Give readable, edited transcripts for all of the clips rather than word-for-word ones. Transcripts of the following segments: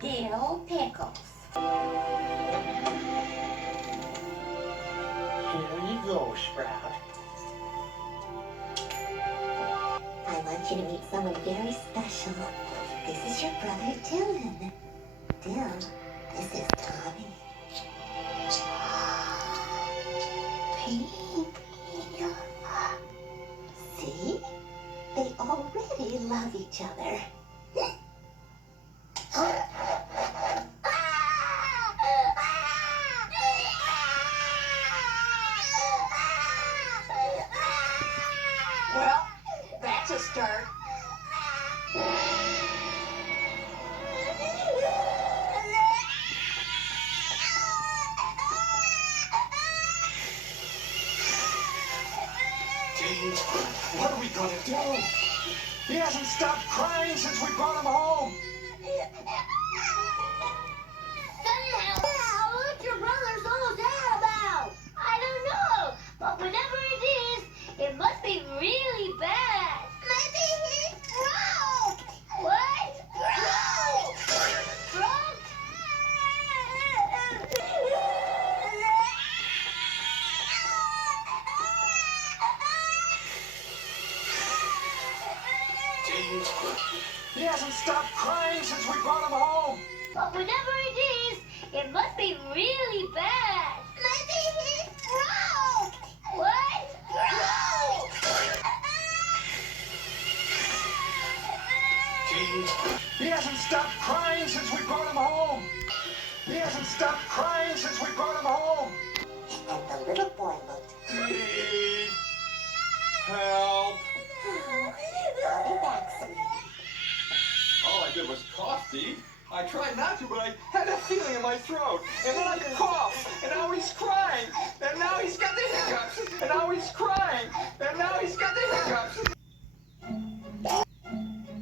Dil Pickles. Here you go, Sprout. I want you to meet someone very special. This is your brother Dylan. Dil, this is Tommy. Baby. See? They already love each other. Well, that's a start. Dave, what are we gonna do? He hasn't stopped crying since we brought him home. What's your brother so sad about? I don't know, but whatever it is, it must be really bad. Maybe he's broke. What? Broke. Broke? Dave, he hasn't stopped crying since we brought him home. But whatever it is, it must be really bad. Maybe he's broke. What? Broke. Dave, he hasn't stopped crying since we brought him home. He hasn't stopped crying since we brought him home. And the little boy looked. Please, help. I'll be back, sweetie. All I did was cough, Steve. I tried not to, but I had a feeling in my throat. And then I coughed, and now he's crying. And now he's got the hiccups. And now he's crying. And now he's got the hiccups.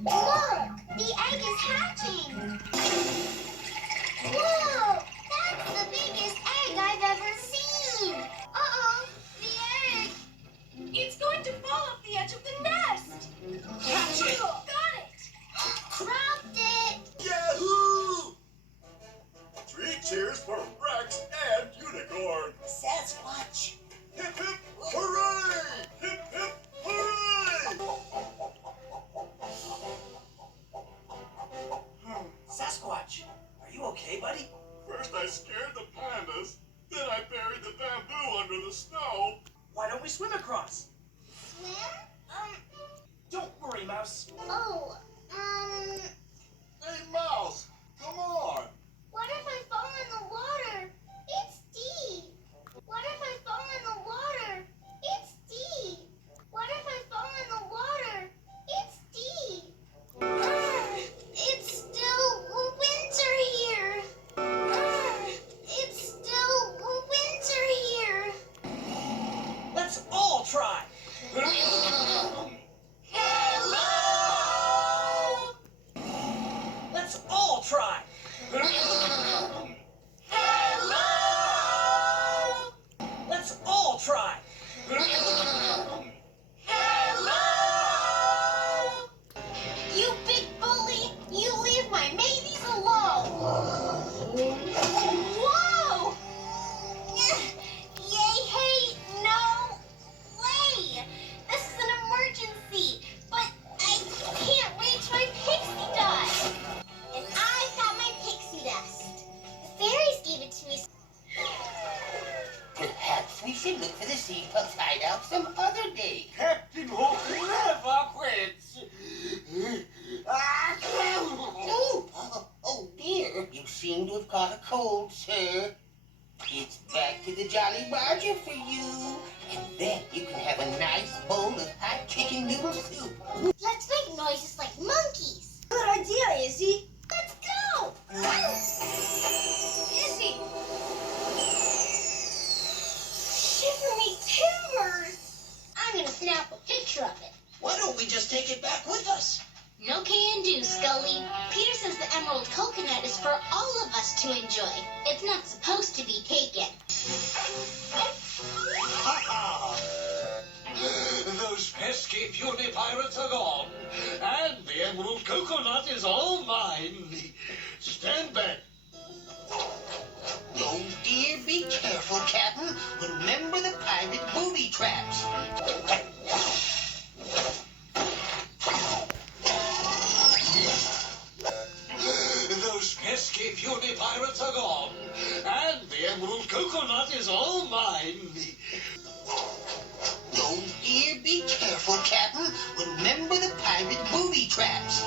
Look, the egg is hatching. Whoa, that's the biggest egg I've ever seen. Uh-oh, the egg. It's going to fall off the edge of the nest. Catch it. Got it. Dropped it. Yahoo! 3 cheers for Rex and Unicorn. Sasquatch. Hip hip hooray! Hip hip hooray! Sasquatch, are you okay, buddy? First I scared the pandas, then I buried the bamboo under the snow. Why don't we swim across? Swim? Don't worry, Mouse. Oh, Hey Mouse, come on. what if I fall in the water? It's deep. What if I fall in the water? It's deep. What if I fall in the water? It's deep. It's still winter here. It's still winter here. Let's all try. Hello! Let's all try. Hello! Let's all try. Hello! You big bully! You leave my babies alone! Whoa! Yay, hey, no way! This is an emergency, but I can't reach my pixie dust! And I've got my pixie dust. The fairies gave it to me. Perhaps we should look for the seed pups hideout some other day. Captain Hook never quits. Oh dear, you seem to have caught a cold, sir. It's back to the Jolly Roger for you. And then you can have a nice bowl of hot chicken noodle soup. Let's make noises like monkeys. Good idea, Izzy. Let's go! Izzy! Shiver me timbers! I'm gonna snap a picture of it. Why don't we just take it back with us? No can do, Scully. Peter says the emerald coconut is for all of us to enjoy. It's not supposed to be taken. Those pesky puny pirates are gone, and the emerald coconut is all mine. Stand back. Oh dear, be careful, Captain. Remember the pirate booby traps. Those pesky puny pirates are gone, and the emerald coconut is all mine. Oh dear, be careful, Captain. Remember the pirate booby traps.